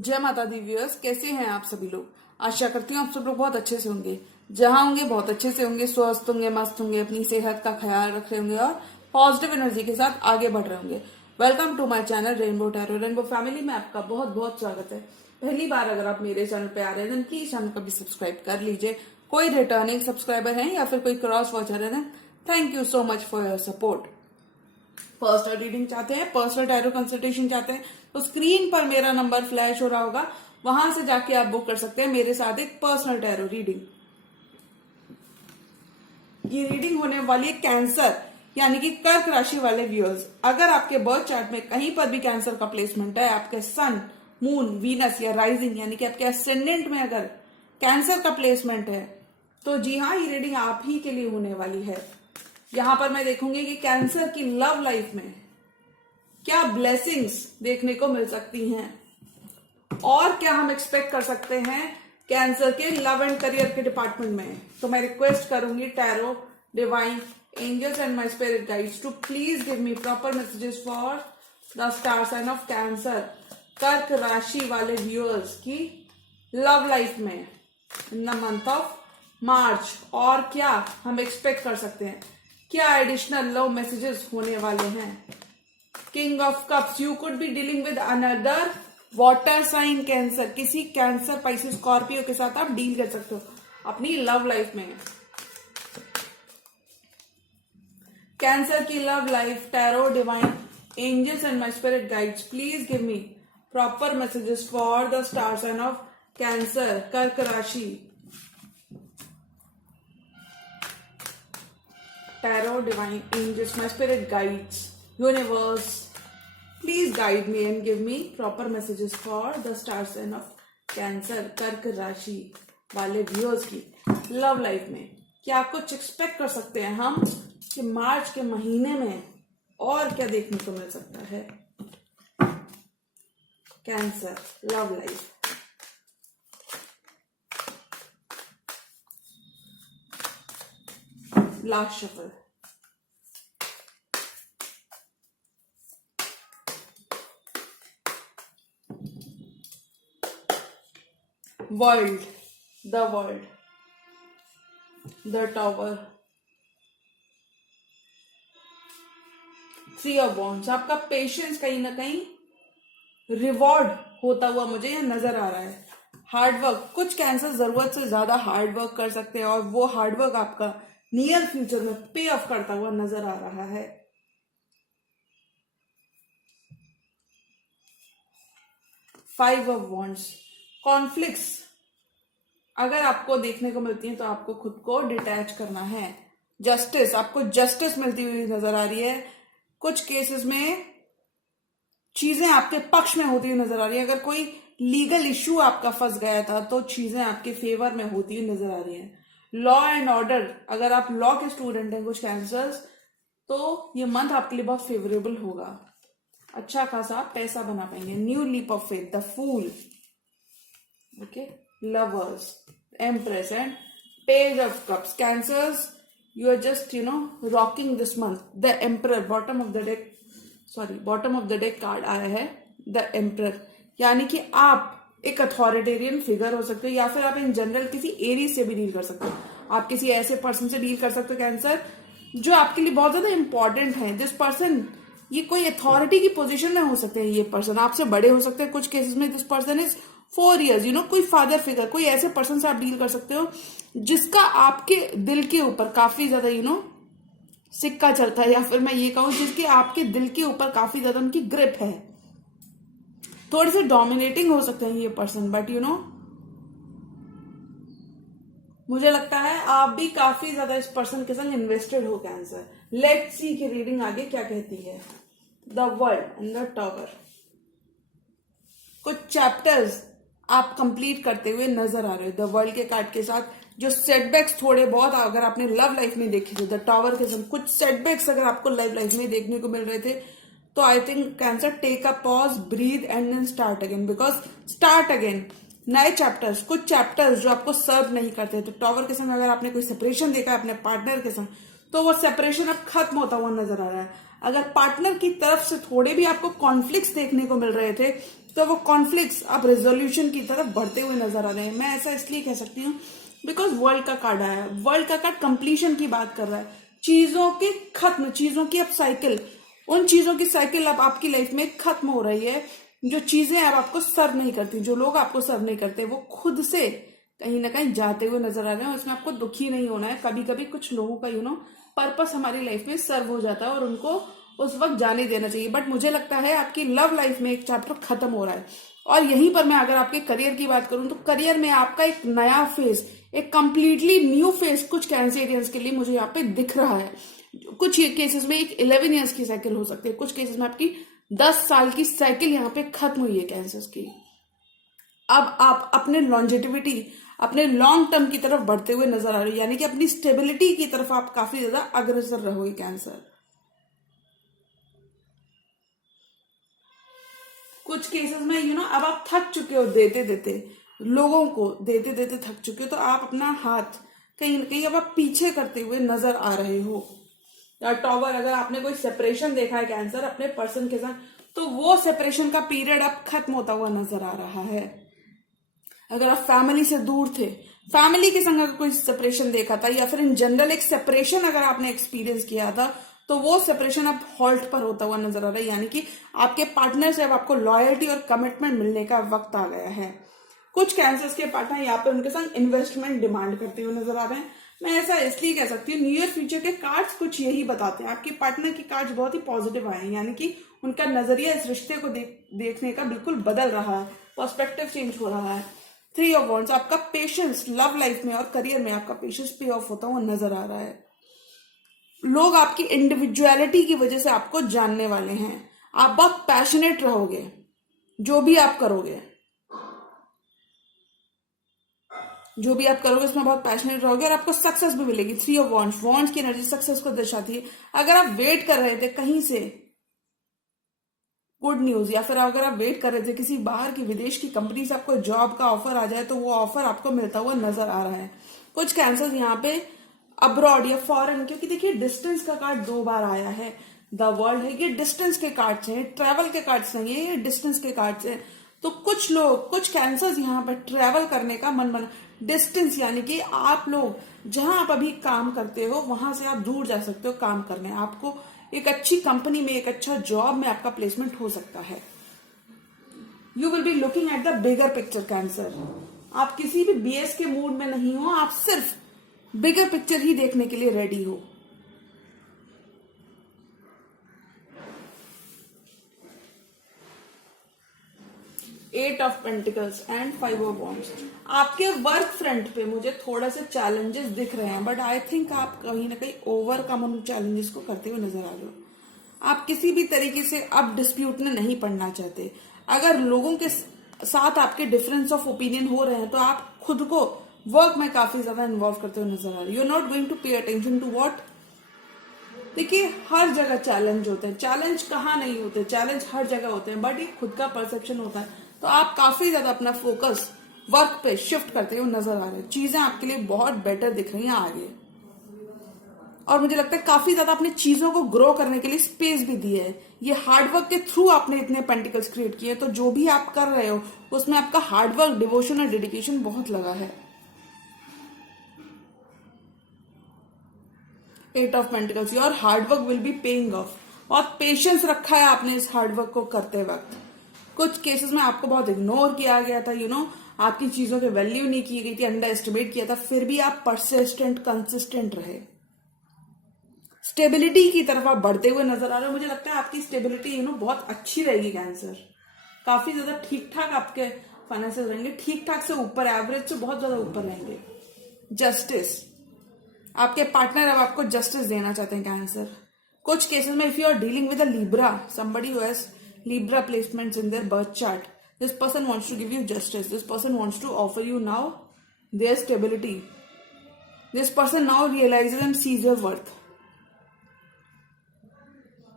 जय माता the viewers, कैसे हैं आप सभी लोग। आशा करती हूँ आप सब लोग बहुत अच्छे से होंगे। जहां होंगे बहुत अच्छे से होंगे, स्वस्थ होंगे, मस्त होंगे, अपनी सेहत का ख्याल रख रहे होंगे और पॉजिटिव एनर्जी के साथ आगे बढ़ रहे होंगे। Welcome to my channel rainbow tarot. Rainbow family में आपका बहुत बहुत स्वागत है। पहली बार अगर आप मेरे चैनल पे आ रहे हैं प्लीज चैनल को भी सब्सक्राइब कर लीजिए। कोई रिटर्निंग सब्सक्राइबर है या फिर कोई क्रॉस वॉचर है, thank you so much for your support. Personal reading चाहते हैं, पर्सनल टैरो कंसल्टेशन चाहते हैं तो स्क्रीन पर मेरा नंबर फ्लैश हो रहा होगा, वहां से जाके आप बुक कर सकते हैं मेरे साथ एक पर्सनल टैरो रीडिंग। ये रीडिंग होने वाली है कैंसर यानी कि कर्क राशि वाले व्यूअर्स। अगर आपके बर्थ चार्ट में कहीं पर भी कैंसर का प्लेसमेंट है, आपके सन, मून, वीनस या राइजिंग यानी कि आपके असेंडेंट में अगर कैंसर का प्लेसमेंट है तो जी हाँ, ये रीडिंग आप ही के लिए होने वाली है। यहां पर मैं देखूंगी कि कैंसर की लव लाइफ में क्या ब्लेसिंग्स देखने को मिल सकती हैं और क्या हम एक्सपेक्ट कर सकते हैं कैंसर के लव एंड करियर के डिपार्टमेंट में। तो मैं रिक्वेस्ट करूंगी tarot, divine, angels and my spirit guides to please give me proper messages for the star sign of Cancer, कर्क राशि वाले व्यूअर्स की लव लाइफ में in the month of March. और क्या हम एक्सपेक्ट कर सकते हैं, क्या एडिशनल लव मैसेजेस होने वाले हैं। King of cups, you could be dealing with another water sign Cancer. किसी कैंसर, स्पाइसिस, स्कॉर्पियो के साथ आप डील कर सकते हो अपनी लव लाइफ में। कैंसर की love life, tarot, divine, angels and my spirit guides please give me proper messages for the star sign of Cancer, कर्क राशि। Tarot, divine, angels, my spirit guides, universe, please guide me and give me proper messages for the star sign of Cancer, कर्क राशि वाले viewers की love life में क्या कुछ expect कर सकते हैं हम कि मार्च के महीने में और क्या देखने को मिल सकता है। Cancer love life, last shuffle. World, the world, the tower, three of wands. आपका पेशेंस कहीं ना कहीं रिवॉर्ड होता हुआ मुझे यह नजर आ रहा है। हार्डवर्क, कुछ कैंसर जरूरत से ज्यादा हार्डवर्क कर सकते हैं और वो हार्डवर्क आपका नियर फ्यूचर में पे ऑफ करता हुआ नजर आ रहा है। फाइव ऑफ वॉन्ड्स, कॉन्फ्लिक्ट्स अगर आपको देखने को मिलती है तो आपको खुद को डिटैच करना है। जस्टिस, आपको जस्टिस मिलती हुई नजर आ रही है। कुछ केसेस में चीजें आपके पक्ष में होती हुई नजर आ रही है। अगर कोई लीगल इश्यू आपका फंस गया था तो चीजें आपके फेवर में होती हुई नजर आ रही है। लॉ एंड ऑर्डर, अगर आप लॉ के स्टूडेंट हैं कुछ कैंसर्स, तो ये मंथ आपके लिए बहुत फेवरेबल होगा। अच्छा खासा पैसा बना पाएंगे। New leap of faith, the fool, okay, lovers, empress and page of cups. Cancers, you are just rocking this month. The emperor, bottom of the deck, bottom of the deck card आया है the emperor, यानी कि आप एक authoritarian figure हो सकते हो या फिर आप इन जनरल किसी एरिया से भी डील कर सकते हो। आप किसी ऐसे पर्सन से डील कर सकते हो कैंसर जो आपके लिए बहुत ज्यादा इंपॉर्टेंट है। दिस पर्सन, ये कोई अथॉरिटी की पोजीशन में हो सकते हैं। ये पर्सन आपसे बड़े हो सकते हैं कुछ केसेस में। दिस पर्सन इज 4 years, कोई फादर फिगर, कोई ऐसे पर्सन से आप डील कर सकते हो जिसका आपके दिल के ऊपर काफी ज्यादा सिक्का चलता है, या फिर मैं ये कहूं जिसके आपके दिल के ऊपर काफी ज्यादा उनकी ग्रिप है। थोड़े से डोमिनेटिंग हो सकते हैं ये पर्सन, बट मुझे लगता है आप भी काफी ज्यादा इस पर्सन के संग इन्वेस्टेड हो कैंसर। लेट्स सी की रीडिंग आगे क्या कहती है। The world and the tower, कुछ चैप्टर्स आप कंप्लीट करते हुए नजर आ रहे हो द वर्ल्ड के कार्ड के साथ। जो सेटबैक्स थोड़े बहुत अगर आपने लव लाइफ में देखे थे द टावर के साथ, कुछ सेटबैक्स अगर आपको लव लाइफ में देखने को मिल रहे थे तो I think Cancer take a pause, breathe and then start again, because start again नए चैप्टर्स, कुछ चैप्टर्स जो आपको सर्व नहीं करते। तो टावर के संग अगर आपने कोई सेपरेशन देखा है अपने पार्टनर के संग तो वो सेपरेशन अब खत्म होता हुआ नजर आ रहा है। अगर पार्टनर की तरफ से थोड़े भी आपको कॉन्फ्लिक्ट्स देखने को मिल रहे थे, तो वो कॉन्फ्लिक्ट्स अब रेजोल्यूशन की तरफ बढ़ते हुए नजर आ रहे हैं। मैं ऐसा इसलिए कह सकती हूँ बिकॉज वर्ल्ड का कार्ड आया है। वर्ल्ड का कार्ड कंप्लीशन की बात कर रहा है, चीजों के खत्म, चीजों की अब साइकिल, उन चीजों की साइकिल अब आपकी लाइफ में खत्म हो रही है। जो चीजें अब आपको सर्व नहीं करती, जो लोग आपको सर्व नहीं करते, वो खुद से कहीं ना कहीं जाते हुए नजर आ रहे हैं। उसमें आपको दुखी नहीं होना है। कभी कभी कुछ लोगों का पर्पस हमारी लाइफ में सर्व हो जाता है और उनको उस वक्त जाने देना चाहिए। बट मुझे लगता है आपकी लव लाइफ में एक चैप्टर खत्म हो रहा है। और यहीं पर मैं अगर आपके करियर की बात करूं तो करियर में आपका एक नया फेज, एक कंप्लीटली न्यू फेज कुछ कैंसेरियंस के लिए मुझे यहाँ पे दिख रहा है। कुछ केसेस में एक 11 ईयर्स की साइकिल हो सकती है, कुछ केसेस में आपकी 10 साल की साइकिल यहाँ पे खत्म हुई है कैंसर्स की। अब आप अपने लॉन्जेटिविटी, अपने लॉन्ग टर्म की तरफ बढ़ते हुए नजर आ रहे हो, यानी कि अपनी स्टेबिलिटी की तरफ आप काफी ज्यादा अग्रसर रहोगे कैंसर। कुछ केसेस में अब आप थक चुके हो, देते देते लोगों को देते देते थक चुके हो, तो आप अपना हाथ कहीं ना कहीं अब आप पीछे करते हुए नजर आ रहे हो। या टॉवर, अगर आपने कोई सेपरेशन देखा है कैंसर अपने पर्सन के साथ, तो वो सेपरेशन का पीरियड अब खत्म होता हुआ नजर आ रहा है। अगर आप फैमिली से दूर थे, फैमिली के संग अगर कोई सेपरेशन देखा था, या फिर इन जनरल एक सेपरेशन अगर आपने एक्सपीरियंस किया था, तो वो सेपरेशन अब हॉल्ट पर होता हुआ नजर आ रहा है। यानी कि आपके पार्टनर से अब आपको लॉयल्टी और कमिटमेंट मिलने का वक्त आ गया है। कुछ कैंसर्स के पार्टनर यहाँ पे उनके संग इन्वेस्टमेंट डिमांड करते हुए नजर आ रहे हैं। मैं ऐसा इसलिए कह सकती हूँ, न्यू ईयर फ्यूचर के कार्ड्स कुछ यही बताते हैं। आपके पार्टनर की कार्ड्स बहुत ही पॉजिटिव आए हैं, यानी कि उनका नजरिया इस रिश्ते को देखने का बिल्कुल बदल रहा है, पर्सपेक्टिव चेंज हो रहा है। 3 ऑफ वॉन्ड्स, आपका पेशेंस लव लाइफ में और करियर में आपका पेशेंस पे ऑफ होता हुआ नजर आ रहा है। लोग आपकी इंडिविजुअलिटी की वजह से आपको जानने वाले हैं। आप बहुत पैशनेट रहोगे जो भी आप करोगे, जो भी आप करोगे उसमें बहुत पैशनेट रहोगे और आपको सक्सेस भी मिलेगी। 3 ऑफ वॉन्ड्स, वॉन्ड्स की एनर्जी सक्सेस को दर्शाती है। अगर आप वेट कर रहे थे कहीं से गुड न्यूज, या फिर अगर आप वेट कर रहे थे किसी बाहर की विदेश की कंपनी से आपको जॉब का ऑफर आ जाए, तो वो ऑफर आपको मिलता हुआ नजर आ रहा है। कुछ कैंसर्स यहाँ पे अब्रॉड या फॉरेन, क्योंकि देखिए डिस्टेंस का कार्ड 2 बार आया है। द वर्ल्ड है, ये डिस्टेंस के कार्ड्स हैं, ट्रैवल के कार्ड्स नहीं है, ये डिस्टेंस के कार्ड्स हैं। तो कुछ लोग, कुछ कैंसर्स यहाँ पे ट्रैवल करने का मन बना, डिस्टेंस यानी कि आप लोग जहां आप अभी काम करते हो वहां से आप दूर जा सकते हो काम करने। आपको एक अच्छी कंपनी में, एक अच्छा जॉब में आपका प्लेसमेंट हो सकता है। You will be looking at the bigger picture cancer. आप किसी भी बीएस के मूड में नहीं हो, आप सिर्फ बिगर पिक्चर ही देखने के लिए रेडी हो। Eight of pentacles and 5 of wands, आपके वर्क फ्रंट पे मुझे थोड़ा सा चैलेंजेस दिख रहे हैं, बट आई थिंक आप कहीं ना कहीं ओवरकम उन चैलेंजेस को करते हुए नजर आ रहे हो। आप किसी भी तरीके से अब डिस्प्यूट में नहीं पड़ना चाहते। अगर लोगों के साथ आपके डिफरेंस ऑफ ओपिनियन हो रहे हैं, तो आप खुद को वर्क में काफी ज्यादा इन्वॉल्व करते हुए नजर आ रहे हो। You are not going to pay attention to what. देखिए हर जगह चैलेंज होते हैं, चैलेंज कहाँ नहीं होते, चैलेंज हर जगह होते हैं, बट ये खुद का परसेप्शन होता है। तो आप काफी ज्यादा अपना फोकस वर्क पे शिफ्ट करते हुए नजर आ रहे हैं। चीजें आपके लिए बहुत बेटर दिख रही हैं आगे, और मुझे लगता है काफी ज्यादा अपनी चीजों को ग्रो करने के लिए स्पेस भी दी है। ये हार्डवर्क के थ्रू आपने इतने पेंटिकल्स क्रिएट किए, तो जो भी आप कर रहे हो उसमें आपका हार्डवर्क, डिवोशन और डेडिकेशन बहुत लगा है। 8 of pentacles, your hard work will be paying off. बहुत पेशेंस रखा है आपने इस हार्डवर्क को करते वक्त। कुछ केसेस में आपको बहुत इग्नोर किया गया था, आपकी चीजों की वैल्यू नहीं की गई थी, अंडर एस्टिमेट किया था, फिर भी आप परसिस्टेंट, कंसिस्टेंट रहे। स्टेबिलिटी की तरफ आप बढ़ते हुए नजर आ रहे हो। मुझे लगता है आपकी स्टेबिलिटी बहुत अच्छी रहेगी कैंसर। काफी ज्यादा ठीक ठाक आपके फाइनेंसेस रहेंगे, ठीक ठाक से ऊपर, एवरेज से बहुत ज्यादा ऊपर रहेंगे। जस्टिस, आपके पार्टनर अब आपको जस्टिस देना चाहते हैं कैंसर। कुछ केसेस में if you are dealing with a Libra, somebody who has Libra placements in their birth chart, this person wants to give you justice. This person wants to offer you now their stability. This person now realizes and sees your worth.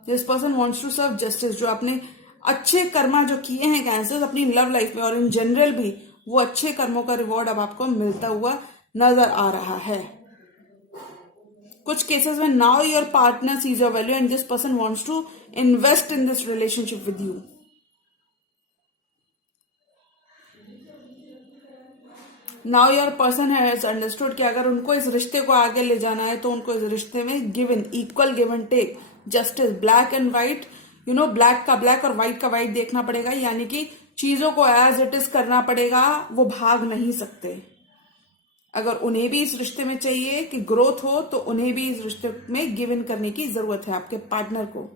This person wants to serve justice. जो आपने अच्छे कर्मा जो किए हैं cancer अपनी love life में और in general भी, वो अच्छे कर्मों का रिवॉर्ड अब आपको मिलता हुआ नजर आ रहा है। कुछ केसेस में now your partner sees your value and this person wants to invest in this relationship with you. Now your person has understood कि अगर उनको इस रिश्ते को आगे ले जाना है तो उनको इस रिश्ते में given equal give and take, justice, black and white, black का ब्लैक और व्हाइट का व्हाइट देखना पड़ेगा, यानी कि चीजों को एज इट इज करना पड़ेगा, वो भाग नहीं सकते। अगर उन्हें भी इस रिश्ते में चाहिए कि ग्रोथ हो तो उन्हें भी इस रिश्ते में गिव इन करने की जरूरत है आपके पार्टनर को।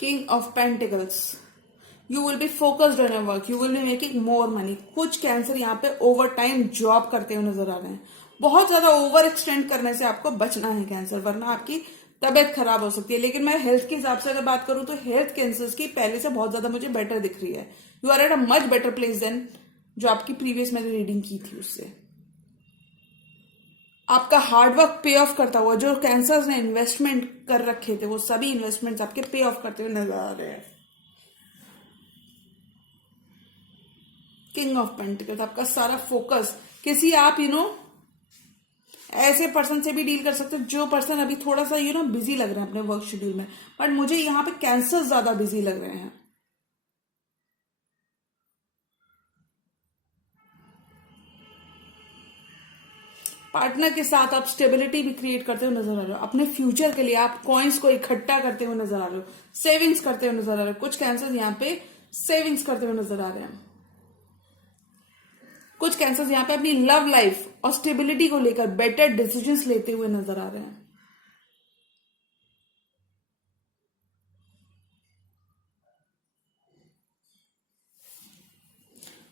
King of pentacles, you will be focused on your work, you will be making more money. कुछ कैंसर यहाँ पे ओवर टाइम जॉब करते हुए नजर आ रहे हैं। बहुत ज्यादा ओवर एक्सटेंड करने से आपको बचना है कैंसर, वरना आपकी तबियत खराब हो सकती है। लेकिन मैं हेल्थ के हिसाब से अगर बात करूं तो हेल्थ कैंसर्स की पहले से बहुत ज्यादा मुझे बेटर दिख रही है। You are at a much better place than जो आपकी प्रीवियस मैंने रीडिंग की थी उससे। आपका हार्डवर्क पे ऑफ करता हुआ, जो कैंसर्स ने इन्वेस्टमेंट कर रखे थे वो सभी इन्वेस्टमेंट्स आपके पे ऑफ करते हुए नजर आ रहे हैं। किंग ऑफ पेंटिकल्स, आपका सारा फोकस किसी आप ऐसे पर्सन से भी डील कर सकते हो जो पर्सन अभी थोड़ा सा बिजी लग रहे हैं अपने वर्क शेड्यूल में, बट मुझे यहाँ पे कैंसर ज्यादा बिजी लग रहे हैं। पार्टनर के साथ आप स्टेबिलिटी भी क्रिएट करते हुए नजर आ रहे हो। अपने फ्यूचर के लिए आप कॉइन्स को इकट्ठा करते हुए नजर आ रहे हो, सेविंग्स करते हुए नजर आ रहे हो। कुछ कैंसर यहाँ पे सेविंग्स करते हुए नजर आ रहे हैं। कुछ कैंसर्स यहाँ पे अपनी लव लाइफ और स्टेबिलिटी को लेकर बेटर डिसीजंस लेते हुए नजर आ रहे हैं।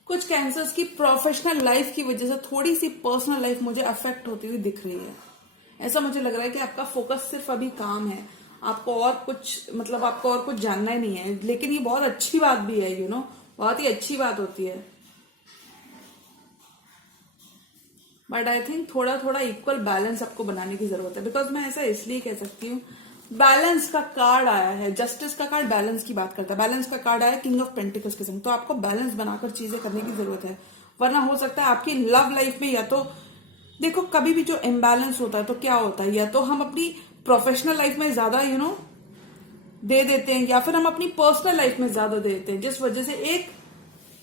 कुछ कैंसर्स की प्रोफेशनल लाइफ की वजह से थोड़ी सी पर्सनल लाइफ मुझे अफेक्ट होती हुई दिख रही है। ऐसा मुझे लग रहा है कि आपका फोकस सिर्फ अभी काम है, आपको और कुछ आपको और कुछ जानना ही नहीं है। लेकिन ये बहुत अच्छी बात भी है, बहुत ही अच्छी बात होती है। बट आई थिंक थोड़ा थोड़ा इक्वल बैलेंस आपको बनाने की जरूरत है। बिकॉज मैं ऐसा इसलिए कह सकती हूँ, बैलेंस का कार्ड आया है, जस्टिस का कार्ड बैलेंस की बात करता है, बैलेंस का कार्ड आया किंग ऑफ पेंटिकल्स के संग, तो आपको बैलेंस बनाकर चीजें करने की जरूरत है। वरना हो सकता है आपकी लव लाइफ में, या तो देखो कभी भी जो इम्बैलेंस होता है तो क्या होता है, या तो हम अपनी प्रोफेशनल लाइफ में ज्यादा दे देते हैं, या फिर हम अपनी पर्सनल लाइफ में ज्यादा दे देते हैं, जिस वजह से एक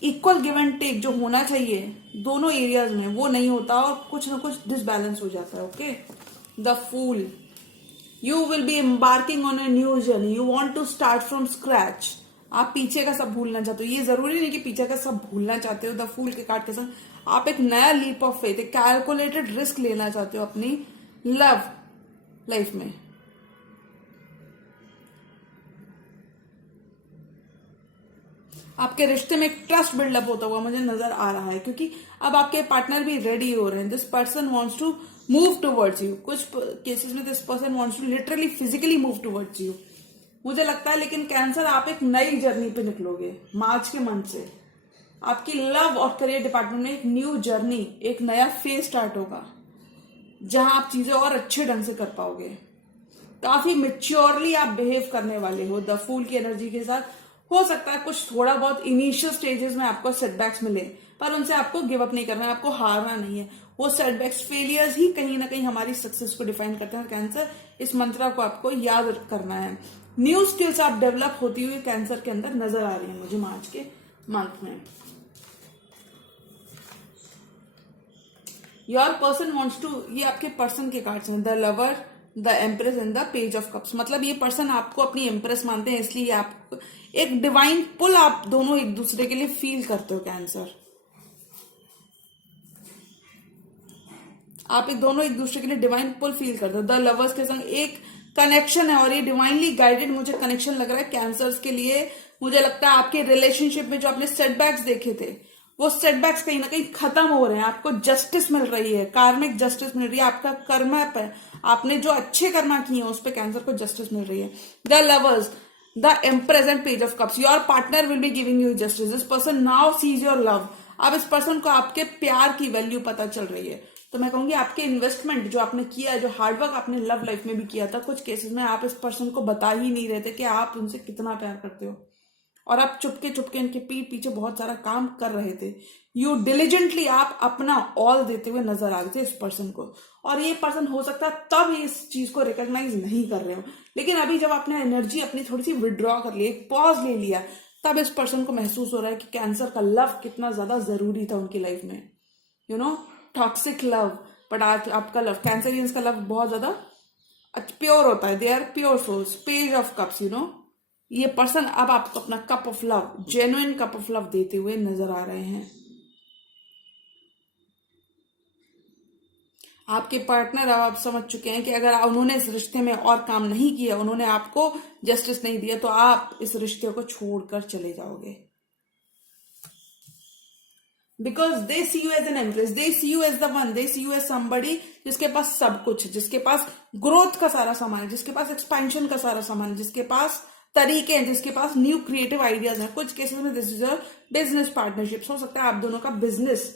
इक्वल गिव एंड टेक जो होना चाहिए दोनों एरियाज में वो नहीं होता और कुछ ना कुछ डिसबैलेंस हो जाता है। Okay, the fool, you will be embarking on a new journey, you want to start from scratch. आप पीछे का सब भूलना चाहते हो। ये जरूरी नहीं कि पीछे का सब भूलना चाहते हो। द फूल के कार्ड के संग आप एक नया लीप ऑफ फेथ, एक कैलकुलेटेड रिस्क लेना चाहते हो अपनी लव लाइफ में। आपके रिश्ते में एक ट्रस्ट बिल्डअप होता हुआ मुझे नजर आ रहा है, क्योंकि अब आपके पार्टनर भी रेडी हो रहे हैं। This person wants to move towards you. कुछ केसेस में this person wants to literally physically move towards you मुझे लगता है। लेकिन कैंसर, आप एक नई जर्नी पे निकलोगे मार्च के मंथ से। आपकी लव और करियर डिपार्टमेंट में एक न्यू जर्नी, एक नया फेज स्टार्ट होगा, जहां आप चीजें और अच्छे ढंग से कर पाओगे। काफी मेच्योरली आप बिहेव करने वाले हो द फूल की एनर्जी के साथ। हो सकता है कुछ थोड़ा बहुत इनिशियल स्टेजेस में आपको सेटबैक्स मिले, पर उनसे आपको गिव अप नहीं करना है, आपको हारना नहीं है। वो सेटबैक्स, फेलियर्स ही कहीं ना कहीं हमारी सक्सेस को डिफाइन करते हैं। कैंसर, इस मंत्र को आपको याद करना है। न्यू स्किल्स आप डेवलप होती हुई कैंसर के अंदर नजर आ रही है मुझे मार्च के मंथ में। योर पर्सन वॉन्ट्स टू, ये आपके पर्सन के कार्ड्स हैं, the lover, the empress and the page of cups. मतलब ये पर्सन आपको अपनी एम्प्रेस मानते हैं, इसलिए आप एक डिवाइन पुल आप दोनों एक दूसरे के लिए फील करते हो। कैंसर, आप दोनों एक दूसरे के लिए डिवाइन पुल फील करते हो। द लवर्स के संग एक कनेक्शन है और ये डिवाइनली गाइडेड मुझे कनेक्शन लग रहा है कैंसर्स के लिए। मुझे लगता है आपके रिलेशनशिप में जो आपने सेटबैक्स देखे थे, वो सेटबैक्स कहीं ना कहीं खत्म हो रहे हैं। आपको जस्टिस मिल रही है, कार्मिक जस्टिस मिल रही है। आपका कर्मा पे, आपने जो अच्छे कर्मा किए हैं उस पर कैंसर को जस्टिस मिल रही है। The lovers, the empress and page of cups, your partner will be giving you justice. This person now sees your love. अब इस पर्सन को आपके प्यार की वैल्यू पता चल रही है। तो मैं कहूंगी आपके इन्वेस्टमेंट जो आपने किया है, जो हार्डवर्क आपने लव लाइफ में भी किया था, कुछ केसेस में आप इस पर्सन को बता ही नहीं रहे थे कि आप उनसे कितना प्यार करते हो। और आप चुपके चुपके इनके पीठ पीछे बहुत सारा काम कर रहे थे। यू डिलीजेंटली आप अपना ऑल देते हुए नजर आ रहे थे इस पर्सन को, और ये पर्सन हो सकता है तब इस चीज को रिकॉग्नाइज नहीं कर रहे हो, लेकिन अभी जब आपने एनर्जी अपनी थोड़ी सी विड्रॉ कर ली, एक पॉज ले लिया, तब इस पर्सन को महसूस हो रहा है कि कैंसर का लव कितना ज्यादा जरूरी था उनकी लाइफ में। You know, toxic love, but आज आपका लव, कैंसरियंस का लव बहुत ज्यादा प्योर होता है। They are pure souls, page of cups, you know. ये पर्सन अब आपको अपना cup of love, genuine cup of love देते हुए नजर आ रहे हैं। आपके पार्टनर, अब आप समझ चुके हैं कि अगर उन्होंने इस रिश्ते में और काम नहीं किया, उन्होंने आपको जस्टिस नहीं दिया, तो आप इस रिश्ते को छोड़कर चले जाओगे। Because they see you as an empress, they see you as the one, they see you as somebody जिसके पास सब कुछ है, जिसके पास ग्रोथ का सारा सामान है, जिसके पास एक्सपेंशन का सारा सामान है, जिसके पास तरीके हैं, जिसके पास न्यू क्रिएटिव आइडियाज हैं। कुछ केसेस में this is a business partnership, हो सकता है आप दोनों का बिजनेस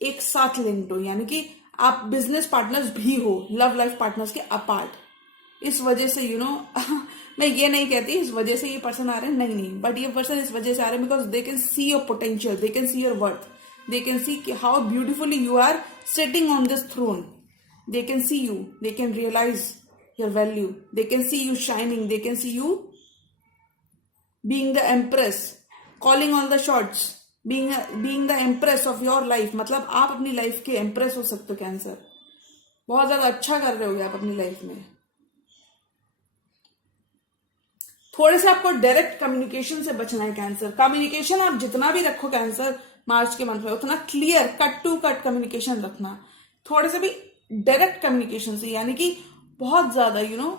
एक साथ लिंक्ड हो, यानी कि आप बिजनेस पार्टनर्स भी हो, लव लाइफ पार्टनर्स के अपार्ट। इस वजह से यू नो मैं ये नहीं कहती इस वजह से ये पर्सन आ रहे हैं, नहीं नहीं, बट ये पर्सन इस वजह से आ रहे हैं because they can see your potential, they can see your worth, they can see how beautifully you are sitting on this throne, they can see you, they can realise your value, they can see you shining, they can see you being the empress, calling on the shots, being the empress of your life. मतलब आप अपनी life के empress हो सकते हो cancer, बहुत ज्यादा अच्छा कर रहे हो आप अपनी लाइफ में। थोड़े से आपको डायरेक्ट कम्युनिकेशन से बचना है कैंसर। कम्युनिकेशन आप जितना भी रखो कैंसर मार्च के मंथ में, उतना clear cut to cut communication रखना, थोड़े से भी डायरेक्ट कम्युनिकेशन से, यानी कि बहुत ज्यादा यू नो,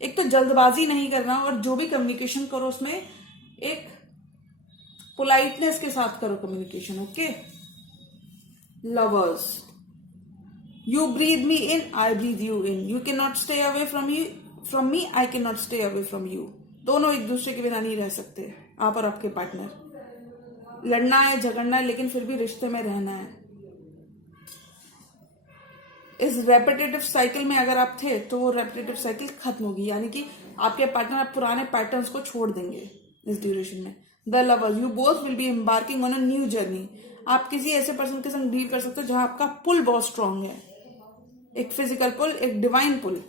एक तो जल्दबाजी नहीं करना, और जो भी कम्युनिकेशन करो उसमें एक पोलाइटनेस के साथ करो communication. Okay lovers, you breathe me in, I breathe you in, you can not stay away from me, I can not stay away from you. दोनों एक दूसरे के बिना नहीं रह सकते, आप और आपके पार्टनर। लड़ना है, झगड़ना है, लेकिन फिर भी रिश्ते में रहना है। इस रेपिटेटिव साइकिल में अगर आप थे तो वो रेपिटेटिव साइकिल खत्म होगी, यानी कि आपके पार्टनर आप पुराने पैटर्न्स को छोड़ देंगे इस ड्यूरेशन में। The lovers, you both will be embarking on a new journey. आप किसी ऐसे पर्सन के संग डील कर सकते हो जहां आपका पुल बहुत स्ट्रांग है, एक फिजिकल पुल, एक डिवाइन पुल,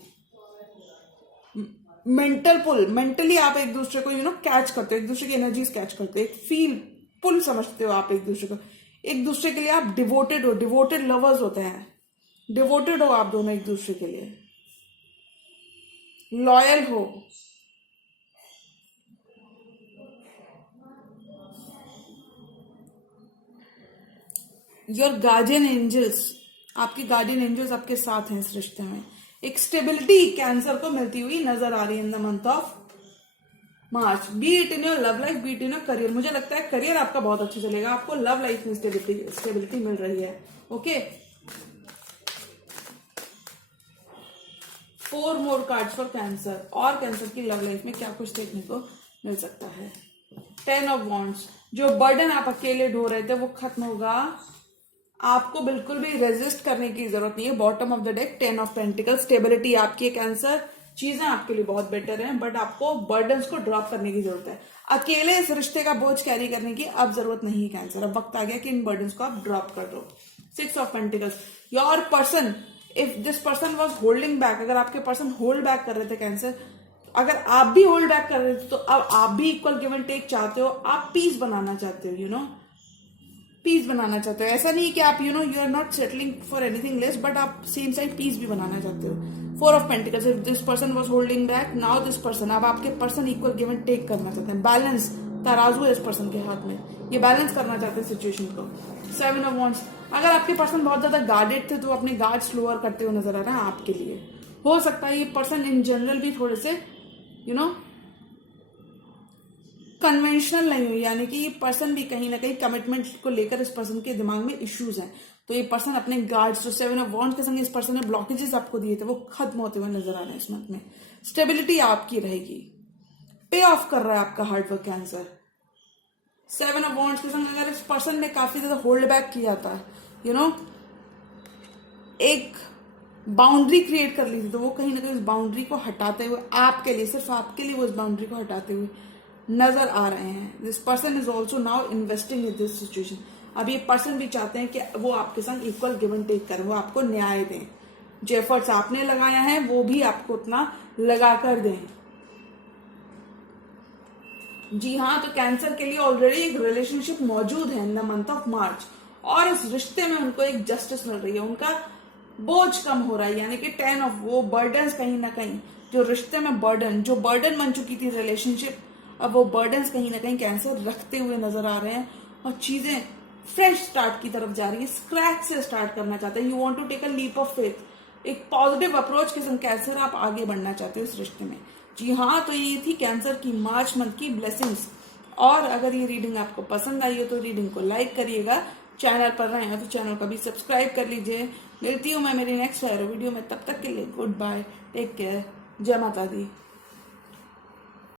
मेंटल पुल। मेंटली आप एक दूसरे को यू नो कैच करते हो, एक दूसरे की एनर्जीज कैच करते हो, एक फील पुल समझते हो आप एक दूसरे को, एक दूसरे के लिए आप डिवोटेड हो, डिवोटेड लवर्स होते हैं, डिवोटेड हो आप दोनों एक दूसरे के लिए, लॉयल हो। योर गार्डियन एंजल्स, आपके गार्डियन एंजल्स आपके साथ हैं इस रिश्ते में। एक स्टेबिलिटी कैंसर को मिलती हुई नजर आ रही है इन the month of March, B it in your love life, B it in your career. मुझे लगता है करियर आपका बहुत अच्छा चलेगा, आपको लव लाइफ में स्टेबिलिटी मिल रही है। Okay, 4 more cards for cancer, और कैंसर की लव लाइफ में क्या कुछ देखने को मिल सकता है। 10 ऑफ वॉन्ड्स, जो बर्डन आप अकेले ढो रहे थे वो खत्म होगा, आपको बिल्कुल भी रेजिस्ट करने की जरूरत नहीं है। Bottom of the deck 10 of pentacles, stability आपकी है कैंसर, चीजें आपके लिए बहुत बेटर हैं, बट आपको बर्डन्स को ड्रॉप करने की जरूरत है। अकेले इस रिश्ते का बोझ कैरी करने की अब जरूरत नहीं है कैंसर, अब वक्त आ गया कि इन बर्डन्स को आप ड्रॉप कर दो। 6 of pentacles, your person, if this person was holding back, अगर आपके पर्सन होल्ड बैक कर रहे थे कैंसर, अगर आप भी होल्ड बैक कर रहे थे, तो अब आप भी इक्वल गिव एंड टेक चाहते हो, आप पीस बनाना चाहते हो, यू नो, पीस बनाना चाहते हो। ऐसा नहीं कि आप you know you are not settling for anything less, but आप सेम साइड पीस भी बनाना चाहते हो। 4 of pentacles, if this person was holding back, now this person, अब आपके person equal give and take करना चाहते हैं। बैलेंस, तराजू है इस पर्सन के हाथ में, ये बैलेंस करना चाहते हैं सिचुएशन को। 7 ऑफ वॉन्ड्स, अगर आपके पर्सन बहुत ज्यादा गार्डेड थे तो अपने गार्ड स्लोअर करते हुए नजर आ रहा है आपके लिए। हो सकता है ये पर्सन इन जनरल भी थोड़े से यू नो कन्वेंशनल नहीं हुई, यानी कि ये पर्सन भी कहीं ना कहीं कमिटमेंट को लेकर इस पर्सन के दिमाग में इश्यूज हैं, तो ये पर्सन अपने गार्ड्स, जो 7 ऑफ वॉन्ड्स के संग इस पर्सन ने ब्लॉकेजेस आपको दिए थे, वो खत्म होते हुए नजर आ रहे हैं इस मंथ में। स्टेबिलिटी आपकी रहेगी, पे ऑफ कर रहा है आपका हार्डवर्क कैंसर। 7 ऑफ वॉन्ड्स के संग अगर इस पर्सन ने काफी ज्यादा होल्ड बैक किया था, यू नो एक बाउंड्री क्रिएट कर ली थी, तो वो कहीं ना कहीं उस बाउंड्री को हटाते हुए आपके लिए, सिर्फ आपके लिए वो उस बाउंड्री को हटाते हुए नजर आ रहे हैं। This person is also now investing in this situation. अब ये पर्सन भी चाहते हैं कि वो आपके साथ इक्वल गिव एंड टेक करें, वो आपको न्याय दें। जो एफर्ट्स आपने लगाया है वो भी आपको उतना लगा कर दें। जी हाँ, तो कैंसर के लिए ऑलरेडी एक रिलेशनशिप मौजूद है इन द मंथ ऑफ मार्च, और इस रिश्ते में उनको एक जस्टिस मिल रही है, उनका बोझ कम हो रहा है, यानी कि 10 ऑफ वो बर्डन कहीं ना कहीं जो रिश्ते में जो बर्डन बन चुकी थी रिलेशनशिप, अब वो बर्डन कहीं ना कहीं कैंसर रखते हुए नजर आ रहे हैं और चीजें फ्रेश स्टार्ट की तरफ जा रही है, स्क्रैच से स्टार्ट करना चाहते हैं। You want to take a leap of faith, एक पॉजिटिव अप्रोच के संग कैंसर आप आगे बढ़ना चाहते हो इस रिश्ते में। जी हाँ, तो ये थी कैंसर की मार्च मंथ की ब्लेसिंग्स। और अगर ये रीडिंग आपको पसंद आई हो तो रीडिंग को लाइक करिएगा, चैनल पर नए हैं तो चैनल को भी सब्सक्राइब कर लीजिए। मिलती हूँ मैं मेरी नेक्स्ट वीडियो में, तब तक के लिए गुड बाय, टेक केयर, जय माता दी।